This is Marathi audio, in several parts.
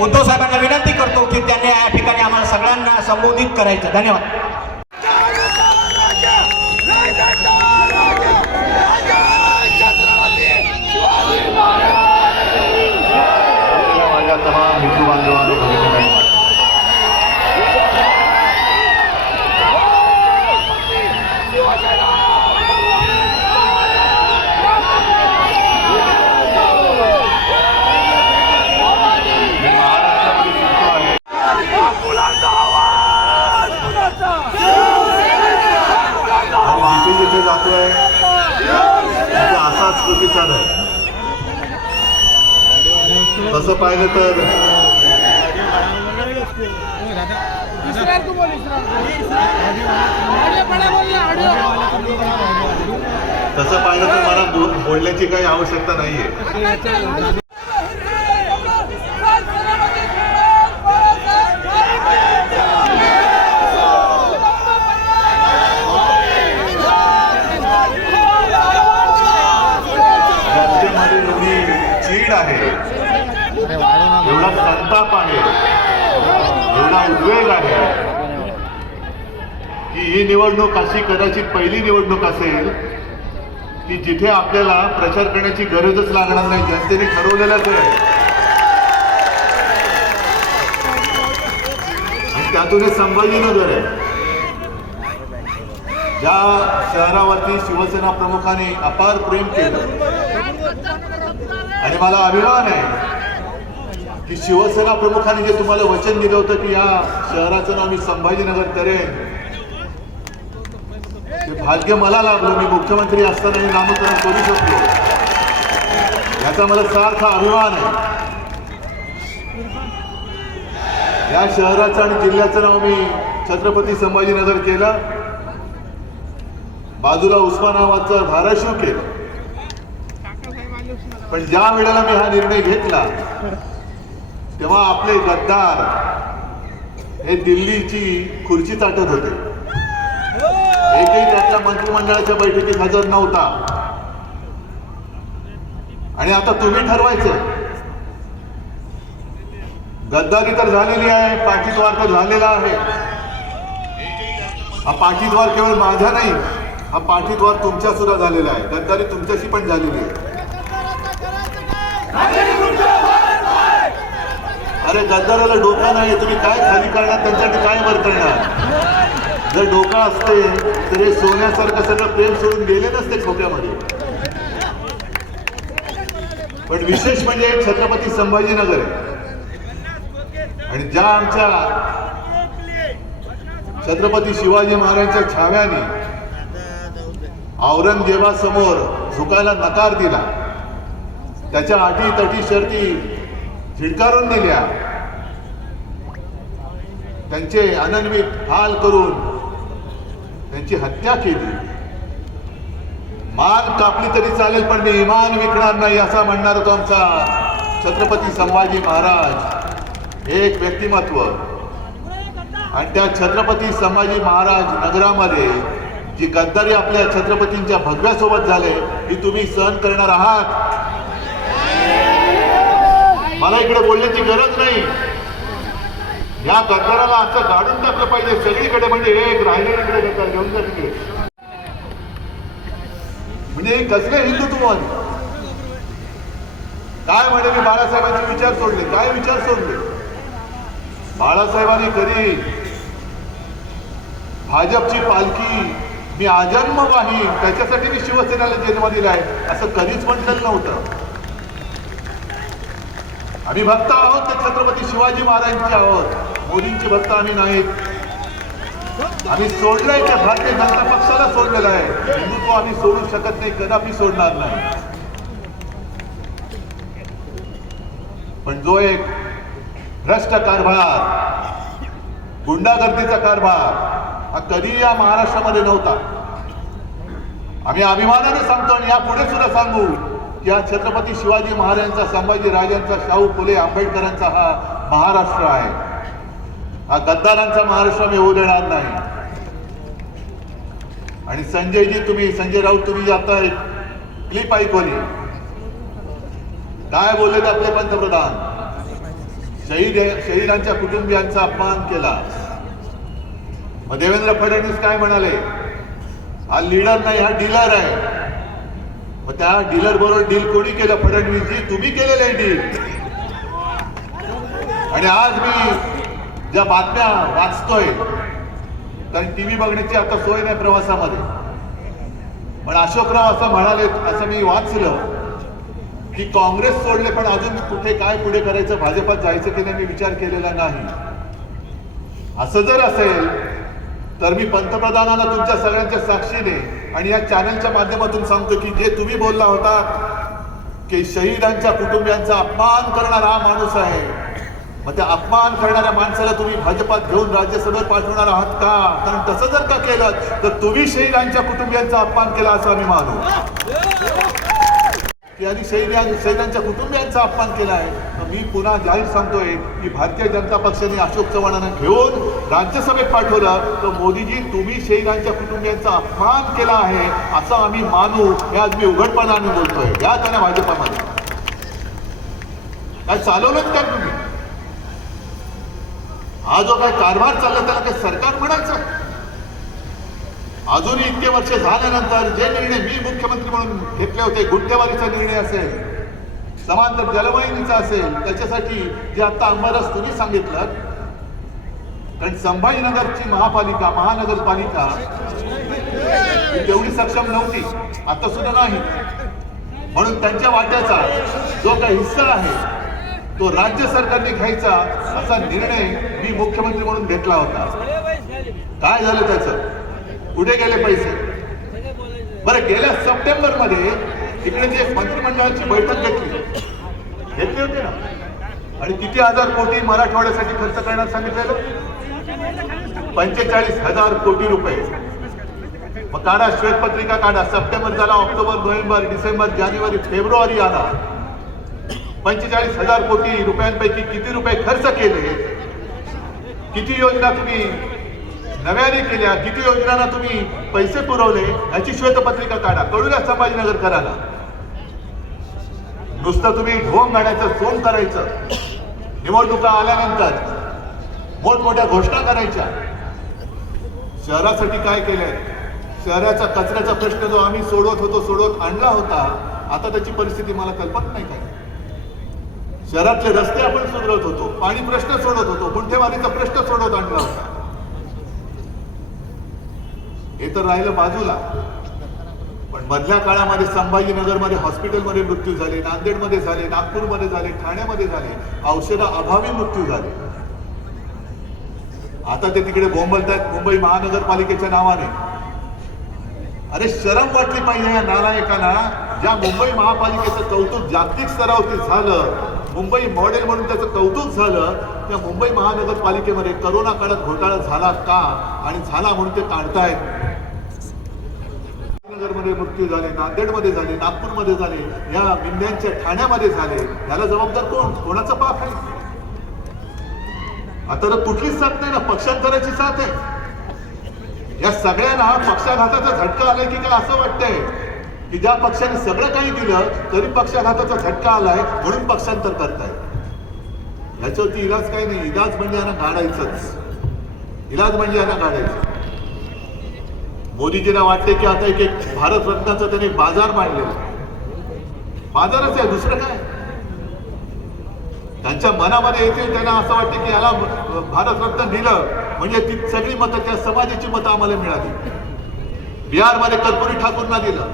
उद्धव साहेबांना विनंती करतो की त्यांनी या ठिकाणी आम्हाला सगळ्यांना संबोधित करायचं. धन्यवाद. माझ्या तमाम हिंदू बांधवांनो जिथे जातोय तिथे असाच प्रतिसाद आहे. तसं पाहिलं तर मला बोलण्याची काही आवश्यकता नाहीये. आहे एवढा संताप आहे, एवढा उद्वेग आहे की ही निवडणूक अशी कदाचित पहिली निवडणूक असेल की जिथे आपल्याला प्रचार करण्याची गरजच लागणार नाही. जनतेने ठरवलेलंच आहे आणि त्यातून हे संभाजीनगर आहे, ज्या शहरावरती शिवसेना प्रमुखांनी अपार प्रेम केलं. आणि मला अभिमान आहे की शिवसेना प्रमुखांनी जे तुम्हाला वचन दिलं होतं की या शहराचं नाव मी संभाजीनगर करेन, ते भाग्य मला लाभलं. मी मुख्यमंत्री असताना मी नामकरण करू शकलो, याचा मला सार्थ अभिमान आहे. या शहराचं आणि जिल्ह्याचं नाव मी छत्रपती संभाजीनगर केलं, बाजूला उस्मानाबादचं धाराशिव केलं. पण ज्या वेळेला मी हा निर्णय घेतला तेव्हा आपले गद्दार हे दिल्लीची खुर्ची चाटत होते. एकही त्याच्या मंत्रिमंडळाच्या बैठकीत हजर नव्हता. आणि आता तुम्ही ठरवायचं. गद्दारी तर झालेली आहे, पाठीद्वार तर झालेला आहे. हा पाठीद्वार केवळ माझा नाही, हा पाठीद्वार तुमच्या सुद्धा झालेला आहे. गद्दारी तुमच्याशी पण झालेली आहे. अरे गद्दाराला डोका नाही, तुम्ही काय खाली करणार, त्यांच्याकडे काय वर करणार. जर डोका असते तर हे सोन्यासारखं सगळं प्रेम सोडून गेले नसते खोक्यामध्ये. पण विशेष म्हणजे छत्रपती संभाजीनगर आहे आणि ज्या आमच्या छत्रपती शिवाजी महाराजांच्या छाव्याने औरंगजेबासमोर झुकायला नकार दिला, त्याच्या अटी तटी शर्ती झिडकारून दिल्या, त्यांचे अनन्वित हाल करून त्यांची हत्या केली. मान कापली तरी चालेल पण मी इमान विकणार नाही असा म्हणणार तो आमचा छत्रपती संभाजी महाराज. एक व्यक्तिमत्व. आणि त्या छत्रपती संभाजी महाराज नगरामध्ये जी गद्दारी आपल्या छत्रपतींच्या भगव्यासोबत झाले ही तुम्ही सहन करणार आहात. मला इकडे बोलण्याची गरज नाही. या गद्दाराला असं गाडून टाकलं पाहिजे सगळीकडे. म्हणजे एक राहिले इकडे गद्दार घेऊन जा तिकडे. म्हणजे कसले हिंदुत्ववादी. काय म्हणे मी बाळासाहेबांचे विचार सोडले. काय विचार सोडले. बाळासाहेबांनी कधी भाजपची पालखी मी आजन्म वाहीन त्याच्यासाठी मी शिवसेनेला जन्म दिलाय असं कधीच म्हटलेलं नव्हतं. आम्ही भक्त आहोत ते छत्रपती शिवाजी महाराजांचे आहोत. मोदींचे भक्त आम्ही नाहीत. आम्ही सोडलंय त्या भारतीय जनता पक्षाला सोडलेलं आहे. हिंदुत्व आम्ही सोडू शकत नाही, कदापि सोडणार नाही. पण जो एक भ्रष्ट कारभार, गुंडागर्दीचा कारभार हा कधी या महाराष्ट्रामध्ये नव्हता. आम्ही अभिमानाने सांगतो आणि यापुढे सुद्धा सांगू की हा छत्रपती शिवाजी महाराजांचा, संभाजी राजांचा, शाहू फुले आंबेडकरांचा हा महाराष्ट्र आहे. हा गद्दारांचा महाराष्ट्र मी होऊ देणार नाही. आणि संजय राऊत तुम्ही आता क्लिप ऐकवली. काय बोलले आपले पंतप्रधान. शहीदांच्या कुटुंबियांचा अपमान केला. मग देवेंद्र फडणवीस काय म्हणाले, हा लीडर नाही, हा डीलर आहे. मग त्या डीलर बरोबर डील कोणी केलं? फडणवीसजी, तुम्ही केलेलं आहे डील. आणि आज मी ज्या बातम्या वाचतोय, कारण टीव्ही बघण्याची आता सोय नाही प्रवासामध्ये, पण अशोकराव असं म्हणाले, असं मी वाचलं की काँग्रेस सोडले पण अजून कुठे काय पुढे करायचं, भाजपात जायचं की नाही मी विचार केलेला नाही. असं जर असेल तर मी पंतप्रधानांना तुमच्या सगळ्यांच्या साक्षीने आणि या चॅनलच्या माध्यमातून सांगतो की जे तुम्ही बोलला होता की शहीदांच्या कुटुंबियांचा अपमान करणारा हा माणूस आहे, मग त्या अपमान करणाऱ्या माणसाला तुम्ही भाजपात घेऊन राज्यसभेत पाठवणार आहात का? कारण तसं जर का केलं तर तुम्ही शहीदांच्या कुटुंबियांचा अपमान केला असं आम्ही मानू की आधी शहीदांच्या कुटुंबियांचा अपमान केला आहे. मी पुन्हा जाहीर सांगतोय की भारतीय जनता पक्षाने अशोक चव्हाणांना घेऊन राज्यसभेत पाठवलं तर मोदीजी तुम्ही शहीदांच्या कुटुंबियांचा अपमान केला आहे असं आम्ही मानू. हे आज मी उघडपणाने बोलतोय. या त्यांना भाजपामध्ये काय चालवलं काय तुम्ही? हा जो काय कारभार चालला त्याला काय सरकार म्हणायचं? अजूनही इतके वर्ष झाल्यानंतर जे निर्णय मी मुख्यमंत्री म्हणून घेतले होते, गुंठेवारीचा निर्णय असेल, समांतर जलवाहिनीचा असेल, त्याच्यासाठी जे आता अंबरस तुम्ही सांगितलं, कारण संभाजीनगरची महानगरपालिका तेवढी सक्षम नव्हती, आता सुद्धा नाही. म्हणून त्यांच्या वाट्याचा जो काही हिस्सा आहे तो राज्य सरकारने घ्यायचा असा निर्णय मी मुख्यमंत्री म्हणून घेतला होता. काय झालं त्याचं? कुठे गेले पैसे? बरं, गेल्या सप्टेंबर मध्ये इकडे जे मंत्रिमंडळाची बैठक घेतली होती ना, आणि किती हजार कोटी मराठवाड्यासाठी खर्च करण्यास सांगितलेलं? 45,000 कोटी रुपये. मग काढा, श्वेतपत्रिका काढा. सप्टेंबर झाला, ऑक्टोबर, नोव्हेंबर, डिसेंबर, जानेवारी, फेब्रुवारी आला. 45,000 कोटी रुपयांपैकी किती रुपये खर्च केले? किती योजना तुम्ही नव्याने केल्या? किती योजनांना तुम्ही पैसे पुरवले? याची श्वेतपत्रिका काढा. कळूया संभाजीनगर करायला. नुसतं तुम्ही ढोंग गाण्याचं सोंग करायचं, निवडणुका आल्यानंतर मोठमोठ्या घोषणा करायच्या. शहरासाठी काय केलंय? शहराचा कचऱ्याचा प्रश्न जो आम्ही सोडवत आणला होता, आता त्याची परिस्थिती मला कल्पना नाही काय. शहरातले रस्ते आपण सुधारत होतो, पाणी प्रश्न सोडवत होतो, गुंठेवारीचा प्रश्न सोडवत आणला होता. हे तर राहिलं बाजूला, पण मधल्या काळामध्ये संभाजीनगरमध्ये हॉस्पिटलमध्ये मृत्यू झाले, नांदेडमध्ये झाले, नागपूरमध्ये झाले, ठाण्यामध्ये झाले, औषधाअभावी मृत्यू झाले. आता ते तिकडे बोंबलतायत मुंबई महानगरपालिकेच्या नावाने. अरे शरम वाटली पाहिजे या नालायकांना. ज्या मुंबई महापालिकेचं कौतुक जागतिक स्तरावरती झालं, मुंबई मॉडेल म्हणून त्याचं कौतुक झालं, त्या मुंबई महानगरपालिकेमध्ये करोना काळात घोटाळा झाला का? आणि झाला म्हणून ते काढतायत. नगरमध्ये मृत्यू झाले, नांदेडमध्ये झाले, नागपूरमध्ये झाले, या मिंद्यांच्या ठाण्यामध्ये झाले. याला जबाबदार कोण? कोणाचा पाप आहे? आता तर कुठलीच साथ नाही ना, पक्षांतराची साथ आहे. या सगळ्यांना पक्षाघाताचा झटका आलाय की काय असं वाटतंय की ज्या पक्षाने सगळं काही दिलं तरी पक्षाघाताचा झटका आलाय म्हणून पक्षांतर करताय. याच्यावरती इलाज काही नाही. इलाज म्हणजे यांना गाडायचंच. इलाज म्हणजे यांना गाडायचं. मोदीजींना वाटते की आता एक भारतरत्नाचा त्यांनी बाजार मांडलेला. बाजारच आहे, दुसरं काय? त्यांच्या मनामध्ये येते, त्यांना असं वाटतं की याला भारतरत्न दिलं म्हणजे ती सगळी मतं, त्या समाजाची मतं आम्हाला मिळाली. बिहारमध्ये कर्पूरी ठाकूरना दिलं,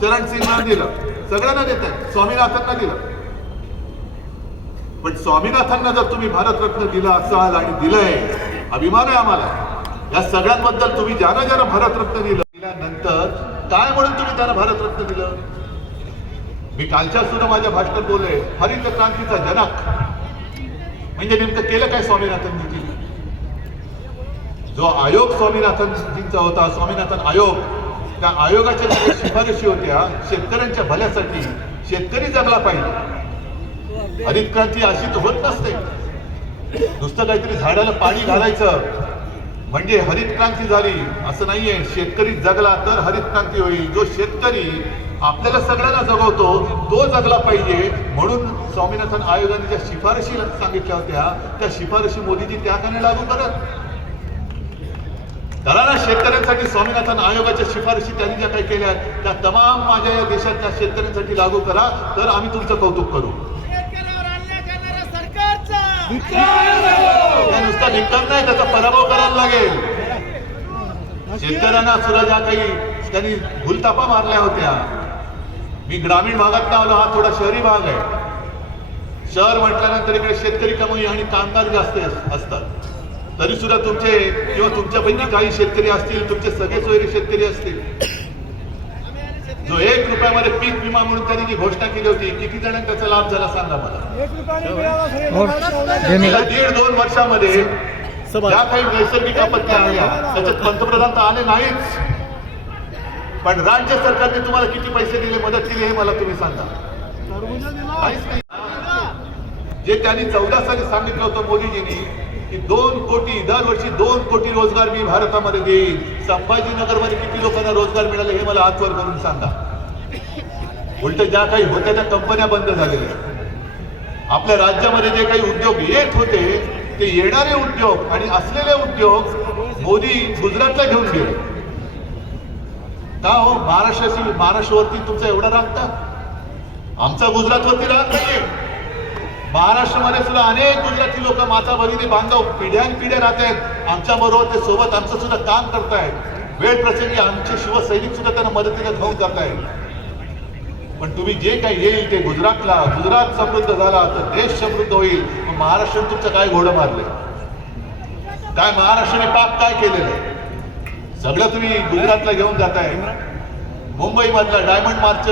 चरण सिंगना दिलं, सगळ्यांना देत आहे. स्वामीनाथनना दिलं. पण स्वामीनाथनना जर तुम्ही भारतरत्न दिलं असाल आणि दिलंय, अभिमान आहे आम्हाला. या सगळ्यांबद्दल तुम्ही ज्यांना भारतरत्न दिल्यानंतर काय म्हणून तुम्ही त्यांना भारतरत्न दिलं? मी कालच्या सुद्धा माझ्या भाषणात बोलले, हरित क्रांतीचा जनक म्हणजे नेमकं केलं काय स्वामीनाथनजींनी? जो आयोग स्वामीनाथनजींचा होता, स्वामीनाथन आयोग, त्या आयोगाच्या ज्या शिफारशी होत्या शेतकऱ्यांच्या भल्यासाठी, शेतकरी जगला पाहिजे. हरित क्रांती अशी तर होत नसते. नुसतं काहीतरी झाडाला पाणी घालायचं म्हणजे हरित क्रांती झाली असं नाहीये. शेतकरी जगला तर हरित क्रांती होईल. जो शेतकरी आपल्याला सगळ्यांना जगवतो तो जगला पाहिजे. म्हणून स्वामीनाथन आयोगाने ज्या शिफारशी सांगितल्या होत्या त्या शिफारशी मोदीजी त्या का नाही लागू करत? करा ना शेतकऱ्यांसाठी. स्वामीनाथन आयोगाच्या शिफारशी त्यांनी ज्या काही केल्या त्या तमाम माझ्या या देशातल्या शेतकऱ्यांसाठी लागू करा, तर आम्ही तुमचं कौतुक करू. नुसता धिक्कार नाही, त्याचा पराभव करायला लागेल. शेतकऱ्यांना सुद्धा ज्या काही त्यांनी भूलतापा मारल्या होत्या. मी ग्रामीण भागात आलो, हा थोडा शहरी भाग आहे. शहर म्हटल्यानंतर इकडे शेतकरी कमी आणि कामगार जास्त असतात. तरी सुद्धा तुमचे किंवा तुमच्यापैकी काही शेतकरी असतील, तुमचे सगळे सोयरे शेतकरी असतील, जो 1 रुपयामध्ये पीक विमा म्हणून त्यांनी जी घोषणा केली होती, किती जणांना त्याचा लाभ झाला सांगा मला. 1.5-2 वर्षामध्ये ज्या काही नैसर्गिक आपत्त्या आल्या त्याच्यात पंतप्रधान तर आले नाहीच, पण राज्य सरकारने तुम्हाला किती पैसे दिले, मदत केली, हे मला तुम्ही सांगा. काहीच नाही. जे त्यांनी 14 साली सांगितलं होतं मोदीजींनी की 2 कोटी दरवर्षी 2 कोटी रोजगार मी भारतामध्ये देईन. संभाजीनगरमध्ये किती लोकांना रोजगार मिळाले हे मला हातवर करून सांगा. उलट ज्या काही होत्या त्या कंपन्या बंद झालेल्या. आपल्या राज्यामध्ये जे काही उद्योग येत होते ते येणारे उद्योग आणि असलेले उद्योग मोदी गुजरातला घेऊन गेले. का हो? महाराष्ट्रावरती तुमचा एवढा रागता? आमचा गुजरातवरती राग नाहीये. महाराष्ट्रामध्ये सुद्धा अनेक गुजराती लोक माता भगिनी बांधव पिढ्यानपिढ्या राहत आहेत आमच्या बरोबर. ते सोबत आमचं सुद्धा काम करतायत. वेळ प्रसंगी आमचे शिवसैनिक सुद्धा त्यांना मदतीला धावून करतायत. पण तुम्ही जे काही येईल ते गुजरात समृद्ध झाला तर देश समृद्ध होईल. मग महाराष्ट्राने तुमचं काय घोडं मारले? काय महाराष्ट्राने पाप काय केलेलं? सगळं तुम्ही गुजरातला घेऊन जाताय. मुंबई मधला डायमंड मार्च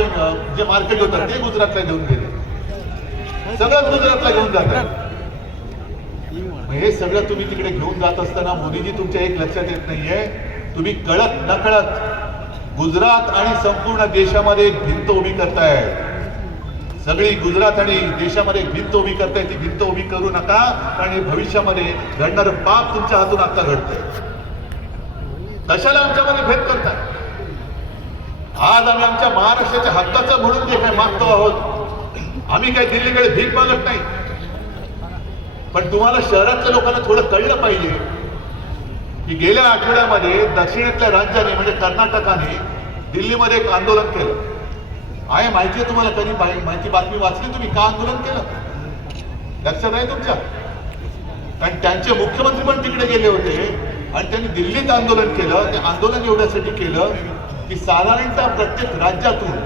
जे मार्केट होतं ते गुजरातला घेऊन गेले. सगळं गुजरातला घेऊन जाताय. हे सगळं तुम्ही तिकडे घेऊन जात असताना मोदीजी तुमच्या एक लक्षात येत नाहीये, तुम्ही कळत नकळत गुजरात आणि संपूर्ण देशामध्ये एक भिंत उभी करताय. सगळी गुजरात आणि देशामध्ये एक भिंत उभी करताय. ती भिंत उभी करू नका, कारण भविष्यामध्ये घडणारं पाप तुमच्या हातून आता घडतंय. कशाला आमच्यामध्ये भेद करताय? आज आम्ही आमच्या महाराष्ट्राच्या हक्काचं म्हणून जे काही मागतो आहोत. आम्ही काही दिल्लीकडे भीक मागत नाही, पण तुम्हाला शहरातल्या लोकांना थोडं कळलं पाहिजे की गेल्या आठवड्यामध्ये दक्षिणेतल्या राज्याने म्हणजे कर्नाटकाने दिल्लीमध्ये एक आंदोलन केलं आहे. माहिती आहे तुम्हाला? कधी माहिती बातमी वाचली तुम्ही? का आंदोलन केलं लक्षात आहे तुमच्या? कारण त्यांचे मुख्यमंत्री पण तिकडे गेले होते आणि त्यांनी दिल्लीत आंदोलन केलं. ते आंदोलन एवढ्यासाठी केलं की साधारणतः प्रत्येक राज्यातून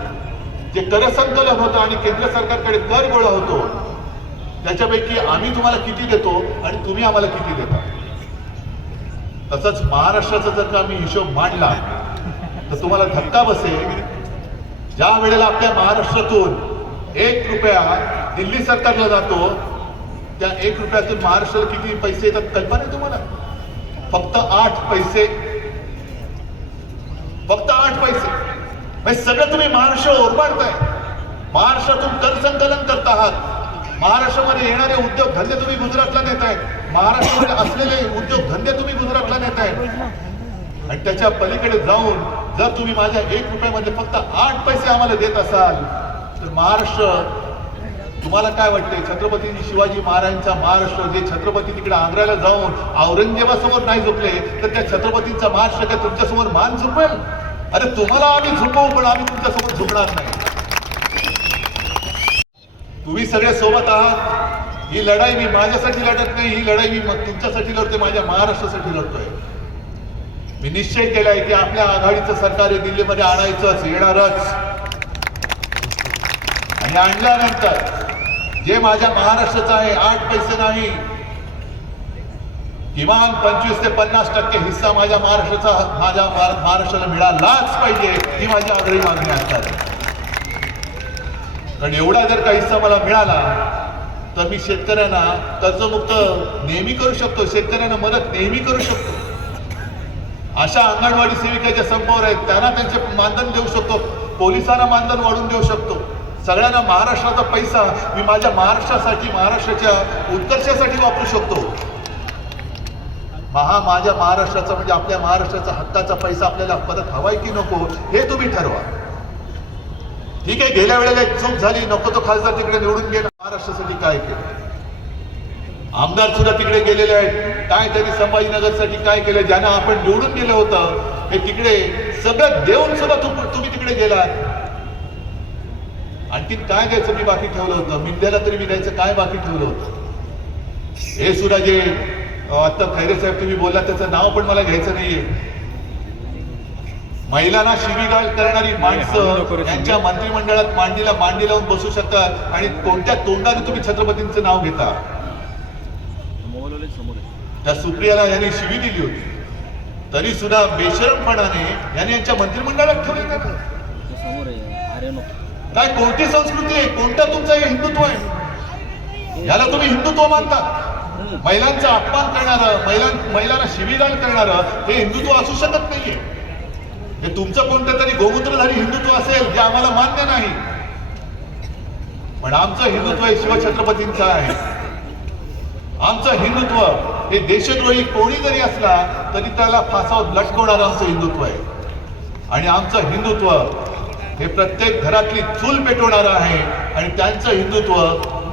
जे कर संकलन होतं आणि केंद्र सरकारकडे कर गोळा होतो त्याच्यापैकी आम्ही तुम्हाला किती देतो आणि तुम्ही आम्हाला किती देता. तसंच महाराष्ट्राचा जर का आम्ही हिशोब मांडला तर तुम्हाला धक्का बसेल. ज्या वेळेला आपल्या महाराष्ट्रातून 1 रुपया दिल्ली सरकारला जातो त्या 1 रुपयातून महाराष्ट्राला किती पैसे येतात कल्पना आहे तुम्हाला? फक्त 8 पैसे. फक्त 8 पैसे. सगळं तुम्ही महाराष्ट्र ओरबाडताय. महाराष्ट्रातून कर संकलन करत आहात. महाराष्ट्रामध्ये येणारे उद्योग धंदे तुम्ही गुजरातला नेताय. महाराष्ट्रामध्ये असलेले उद्योग धंदे तुम्ही गुजरातला नेताय. आणि त्याच्या पलीकडे जाऊन जर तुम्ही माझ्या 1 रुपयामध्ये फक्त 8 पैसे आम्हाला देत असाल तर महाराष्ट्र तुम्हाला काय वाटते? छत्रपती शिवाजी महाराजांचा महाराष्ट्र, जे छत्रपती तिकडे आग्र्याला जाऊन औरंगजेबासमोर नाही झुकले तर त्या छत्रपतींचा महाराष्ट्र काय तुमच्यासमोर मान झुकवेल? अरे तुम्हाला आम्ही झुकवू पण आम्ही तुमच्यासोबत झुकणार नाही. तुम्ही सगळे सोबत आहात. ही लढाई मी माझ्यासाठी लढत नाही, ही लढाई मी तुमच्यासाठी लढतोय, माझ्या महाराष्ट्रासाठी लढतोय. मी निश्चय केलाय की आपल्या आघाडीचं सरकार हे दिल्लीमध्ये आणायचंच, येणारच. आणि आणल्यानंतर जे माझ्या महाराष्ट्राचं आहे 8 पैसे नाही, किमान 25 ते 50% हिस्सा माझ्या महाराष्ट्राला मिळालाच पाहिजे, ही माझी आग्रही मागणी असणार. कारण एवढा जर का हिस्सा मला मिळाला तर मी शेतकऱ्यांना कर्जमुक्त नेहमी करू शकतो, शेतकऱ्यांना मदत नेहमी करू शकतो. अशा अंगणवाडी सेविका ज्या संपावर आहेत त्यांना त्यांचे मानधन देऊ शकतो, पोलिसांना मानधन वाढवून देऊ शकतो. सगळ्यांना महाराष्ट्राचा पैसा मी माझ्या महाराष्ट्रासाठी, महाराष्ट्राच्या उत्कर्षासाठी वापरू शकतो. माझ्या महाराष्ट्राचा म्हणजे आपल्या महाराष्ट्राचा हक्काचा पैसा आपल्याला परत हवाय की नको हे तुम्ही ठरवा. ठीक आहे, गेल्या वेळेला एक चूक झाली, नको तो खासदार तिकडे निवडून गेला. महाराष्ट्रासाठी काय केलं? आमदार सुद्धा तिकडे गेलेले आहेत. काय त्यांनी संभाजीनगरसाठी काय केलं? ज्यांना आपण निवडून गेलं होतं हे तिकडे सगळं देऊन सुद्धा तुम्ही तिकडे गेलात. आणखीन काय द्यायचं मी बाकी ठेवलं होतं? मिंद्याला तरी मी द्यायचं काय बाकी ठेवलं होतं? हे सुद्धा जे आता खैरे साहेब तुम्ही बोलला त्याचं नाव पण मला घ्यायचं नाहीये. महिलांना शिवीगाळ करणारी माणसं यांच्या मंत्रिमंडळात मांडी लावून बसू शकतात आणि कोणत्या तोंडाने तुम्ही छत्रपतींचं नाव घेता? त्या सुप्रियाला यांनी शिवी दिली होती तरी सुद्धा बेशरमपणाने यांनी यांच्या मंत्रिमंडळात ठेवले जातात. काय कोणती संस्कृती आहे? कोणतं तुमचं हे हिंदुत्व आहे? याला तुम्ही हिंदुत्व मानता? महिलांचा अपमान करणारं, महिलांना शिवीगाळ करणारं हे हिंदुत्व असू शकत नाहीये. हे तुमचं कोणतं तरी गोमूत्रधारी हिंदुत्व असेल जे आम्हाला मान्य नाही. पण आमचं हिंदुत्व हे शिवछत्रपतींचं आहे. आमचं हिंदुत्व हे देशद्रोही कोणी जरी असला तरी त्याला फासावर लटकवणारं आमचं हिंदुत्व आहे. आणि आमचं हिंदुत्व हे प्रत्येक घरातली चूल पेटवणारं आहे आणि त्यांचं हिंदुत्व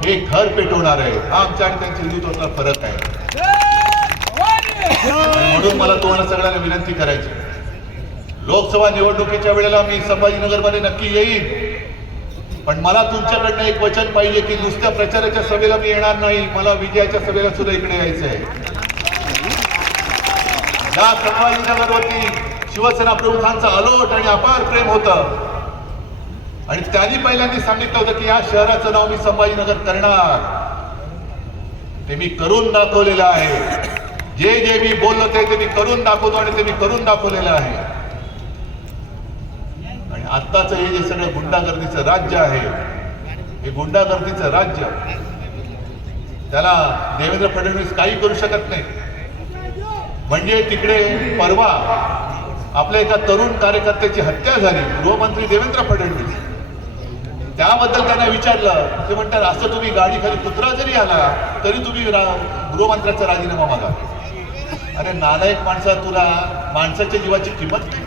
हे घर पेटवणार आहे. हा आमच्या आणि त्यांच्या हिंदुत्वातला फरक आहे. म्हणून मला तुम्हाला सगळ्यांना विनंती करायची, लोकसभा निवडणुकीच्या वेळेला मी संभाजीनगरमध्ये नक्की येईन, पण मला तुमच्याकडनं एक वचन पाहिजे की नुसत्या प्रचाराच्या सभेला मी येणार नाही, मला विजयाच्या सभेला सुद्धा इकडे यायचं आहे. या संभाजीनगरवरती शिवसेना प्रमुखांचं अलोट आणि अपार प्रेम होतं आणि त्यांनी पहिल्यांदा सांगितलं होतं की या शहराचं नाव मी संभाजीनगर करणार. ते मी करून दाखवलेलं आहे. जे जे मी बोललो ते मी करून दाखवतो आणि ते मी करून दाखवलेलं आहे. आणि आत्ताच हे जे सगळं गुंडागर्दीचं राज्य आहे, हे गुंडागर्दीचं राज्य, त्याला देवेंद्र फडणवीस काही करू शकत नाही. म्हणजे तिकडे परवा आपल्या एका तरुण कार्यकर्त्याची हत्या झाली, गृहमंत्री देवेंद्र फडणवीस. त्याबद्दल त्यांना विचारलं, ते म्हणतात असं तुम्ही गाडी खाली कुत्रा जरी आला तरी तुम्ही गृहमंत्र्याचा राजीनामा मागा. अरे नालायक माणसा, तुला माणसाच्या जीवाची किंमत नाही.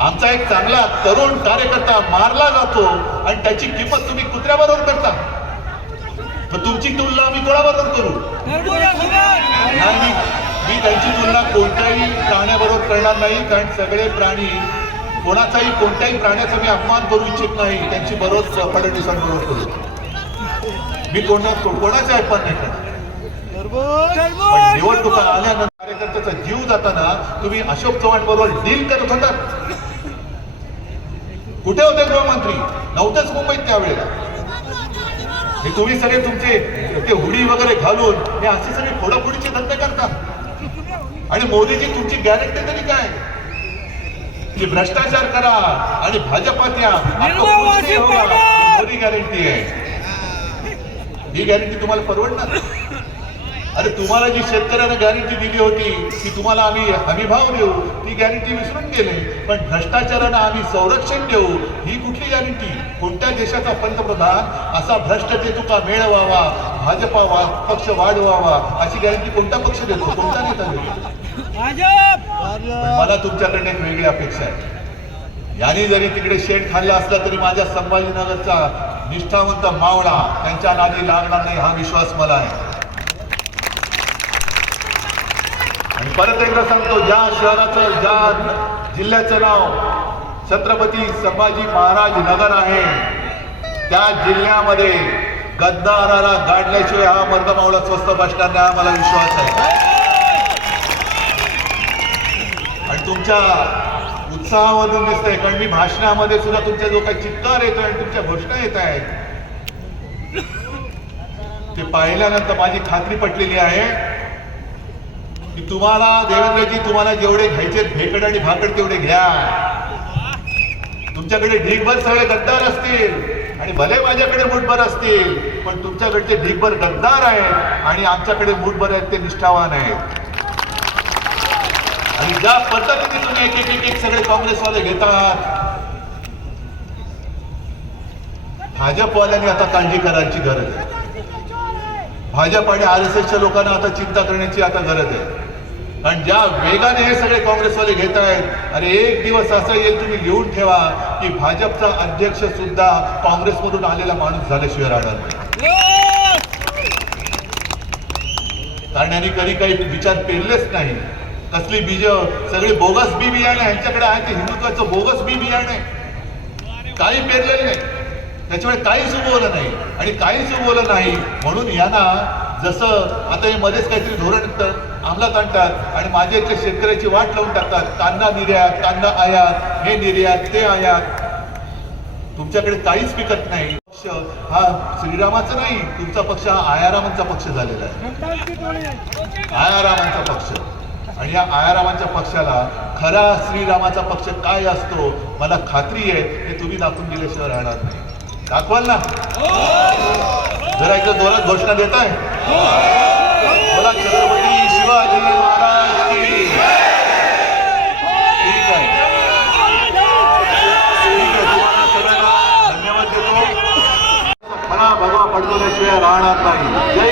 आमचा एक चांगला तरुण कार्यकर्ता मारला जातो आणि त्याची किंमत तुम्ही कुत्र्याबरोबर करता. तर तुमची तुलना मी कोणाबरोबर करू? मी त्यांची तुलना कोणत्याही प्राण्याबरोबर करणार नाही, कारण सगळे प्राणी, कोणत्याही प्राण्याचा मी अपमान करू इच्छित नाही. त्यांची बरोबर फडणवीसांबरोबर करू. मी कोणाचा अपमान नाही करणार. पण निवडणुका आल्यानंतर कार्यकर्त्याचा जीव जाताना तुम्ही अशोक चव्हाण बरोबर डील करत होता. कुठे होते गृहमंत्री? नव्हतेच मुंबईत त्यावेळेला. हे तुम्ही सगळे तुमचे ते हुडी वगैरे घालून हे असे सगळे फोडाफोडीचे धंदे करता. आणि मोदीची तुमची गॅरंटी तरी काय की भ्रष्टाचार करा आणि भाजपात या, मोदी गॅरंटी आहे. ही गॅरंटी तुम्हाला परवडणार? अरे तुम्हाला जी शेतकऱ्यांना गॅरंटी दिली होती की तुम्हाला आम्ही हमीभाव देऊ, ती गॅरंटी विसरून गेले. पण भ्रष्टाचारांना आम्ही संरक्षण देऊ, ही कुठली गॅरंटी? कोणत्या देशाचा पंतप्रधान असा भ्रष्ट जे तुका मेळ व्हावा, भाजपा पक्ष वाढवावा अशी गॅरंटी कोणता पक्ष देतो? कोणता नेता देतो? मला तुमच्याकडे एक वेगळी अपेक्षा आहे. यांनी जरी तिकडे शेट खाल्ला असला तरी माझ्या संभाजीनगरचा निष्ठावंत मावळा त्यांच्या नादी लागणार नाही, हा विश्वास मला आहे. आणि परत एकदा सांगतो, ज्या शहराचं, ज्या जिल्ह्याचं नाव छत्रपती संभाजी महाराज नगर आहे, त्या जिल्ह्यामध्ये गद्दाराला गाडल्याशिवाय हा मर्दमावळा स्वस्त बसणार नाही, हा मला विश्वास आहे. आणि तुमच्या उत्साहामधून दिसतंय, कारण मी भाषणामध्ये सुद्धा तुमच्या जो काही चित्कार येतोय आणि तुमच्या घोषणा येत आहेत ते पाहिल्यानंतर माझी खात्री पटलेली आहे की तुम्हाला देवेंद्रजी, तुम्हाला जेवढे घ्यायचे भेकड आणि भाकड तेवढे घ्या. तुमच्याकडे ढीगभर सगळे गद्दार असतील आणि भले माझ्याकडे मुठभर असतील, पण तुमच्याकडचे ढीगभर गद्दार आहेत आणि आमच्याकडे मुठभर आहेत ते निष्ठावान आहेत. आणि ज्या पद्धतीने तुम्ही एक सगळे काँग्रेसवाले घेतात, भाजपवाल्यांनी आता काळजी करायची गरज आहे. भाजप आणि RSSच्या लोकांना आता चिंता करण्याची आता गरज आहे. कारण ज्या वेगाने हे सगळे काँग्रेसवाले घेत आहेत, अरे एक दिवस असं येईल, तुम्ही लिहून ठेवा, की भाजपचा अध्यक्ष सुद्धा काँग्रेसमधून आलेला माणूस झाल्याशिवाय राहणार नाही. कारण यांनी कधी काही विचार पेरलेच नाही. कसली बीज, सगळी बोगस बी बियाणे यांच्याकडे आहे, ते हिंदुत्वाचं बोगस बी बियाणे, काही पेरलेलं नाही, त्याच्यामुळे काहीच उगवलं नाही. आणि काहीच उगवलं नाही म्हणून यांना जसं आता हे मध्येच काहीतरी धोरण अंमलात आणतात आणि माझ्या इथल्या शेतकऱ्याची वाट लावून टाकतात. कांदा निर्यात, कांदा आयात, हे निर्यात, ते आयात. तुमच्याकडे काहीच पिकत नाही. पक्ष हा श्रीरामाचा नाही, तुमचा पक्ष हा आयारामांचा पक्ष झालेला आहे. आयारामांचा पक्ष. आणि या आयारामांच्या पक्षाला खरा श्रीरामाचा पक्ष काय असतो मला खात्री आहे, हे तुम्ही दाखवून दिल्याशिवाय राहणार नाही. दाखवाल ना? जरा एकदा जोरात घोषणा देताय? बोला छत्रपती शिवाजी महाराज की. ठीक आहे, तुम्हाला सगळ्यांना धन्यवाद देतो. मला भगवा पडवल्याशिवाय राहणार नाही. जय